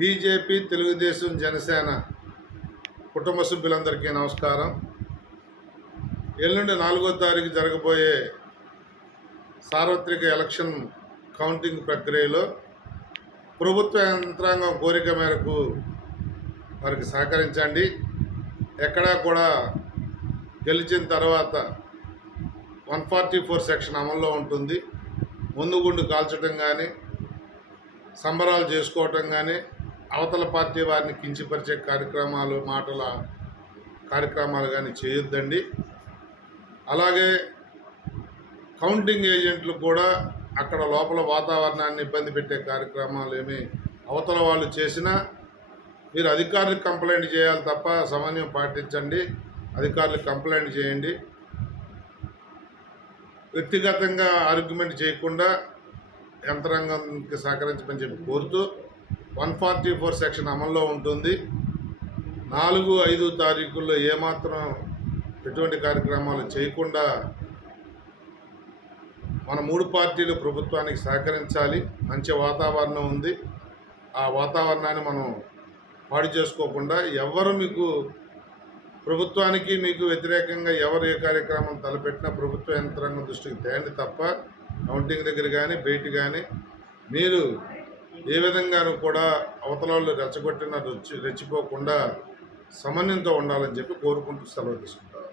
BJP Telugu Desam Janasena కుటుంబ సభ్యులందరికీ నమస్కారం. ఎల్లుండి నాలుగో తారీఖు జరగబోయే సార్వత్రిక ఎలక్షన్ కౌంటింగ్ ప్రక్రియలో ప్రభుత్వ యంత్రాంగం కోరిక మేరకు వారికి సహకరించండి. ఎక్కడా కూడా గెలిచిన తర్వాత వన్ ఫార్టీ ఫోర్ సెక్షన్ అమల్లో ఉంటుంది. ముందు గుండు కాల్చడం కానీ సంబరాలు చేసుకోవటం కానీ అవతల పార్టీ వారిని కించపరిచే కార్యక్రమాలు మాటల కార్యక్రమాలు కానీ చేయొద్దండి. అలాగే కౌంటింగ్ ఏజెంట్లు కూడా అక్కడ లోపల వాతావరణాన్ని ఇబ్బంది పెట్టే కార్యక్రమాలు ఏమి అవతల వాళ్ళు చేసినా మీరు అధికారులకు కంప్లైంట్ చేయాలి తప్ప సమన్వయం పాటించండి. అధికారులకు కంప్లైంట్ చేయండి. వ్యక్తిగతంగా ఆర్గ్యుమెంట్ చేయకుండా యంత్రాంగానికి సహకరించమని చెప్పి కోరుతూ వన్ ఫార్టీ ఫోర్ సెక్షన్ అమల్లో ఉంటుంది. నాలుగు ఐదు తారీఖుల్లో ఏమాత్రం ఎటువంటి కార్యక్రమాలు చేయకుండా మన మూడు పార్టీలు ప్రభుత్వానికి సహకరించాలి. మంచి వాతావరణం ఉంది. ఆ వాతావరణాన్ని మనం పాడు చేసుకోకుండా ఎవరు మీకు ప్రభుత్వానికి మీకు వ్యతిరేకంగా ఎవరు ఏ కార్యక్రమం తలపెట్టినా ప్రభుత్వ యంత్రాంగం దృష్టికి తేండి తప్ప కౌంటింగ్ దగ్గర కానీ బయట కానీ మీరు ఏ విధంగానూ కూడా అవతల రెచ్చగొట్టిన రెచ్చి రెచ్చిపోకుండా సమన్వయంతో ఉండాలని చెప్పి కోరుకుంటూ సెలవు తీసుకుంటారు.